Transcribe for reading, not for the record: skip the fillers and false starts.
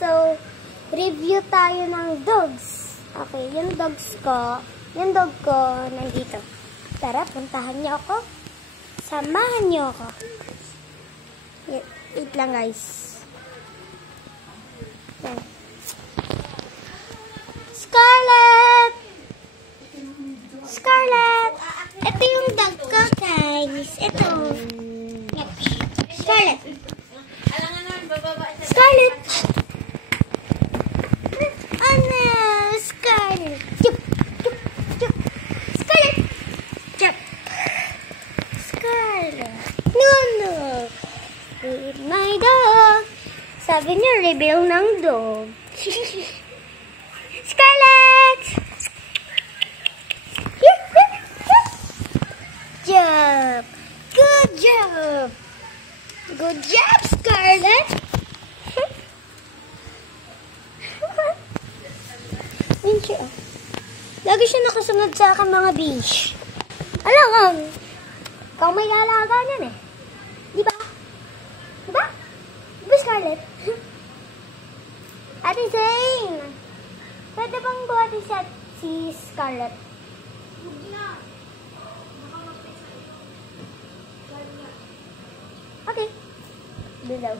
So, review tayo ng dogs. Okay, yung dog ko, nandito. Tara, puntahan niyo ako. Samahan niyo ako. Wait lang, guys. Yan. Scarlett! Scarlett! Ito yung dog ko, guys. Ito. Scarlett! Scarlett! Ano? Scarlett! Chup! Chup! Chup! Scarlett! Chup! Scarlett! No, no! With my dog! Sabi niya, reveal ng dog. Scarlett! Job! Good job! Good job, Scarlett! Yun siya. Lagi siya nakasunod sa akin, mga bish. Alam, ikaw may alaga niyan eh. Di ba? Di ba? Di ba, Scarlett? Ate Zane! Pwede bang buhati siya si Scarlett? Okay. Bilaw.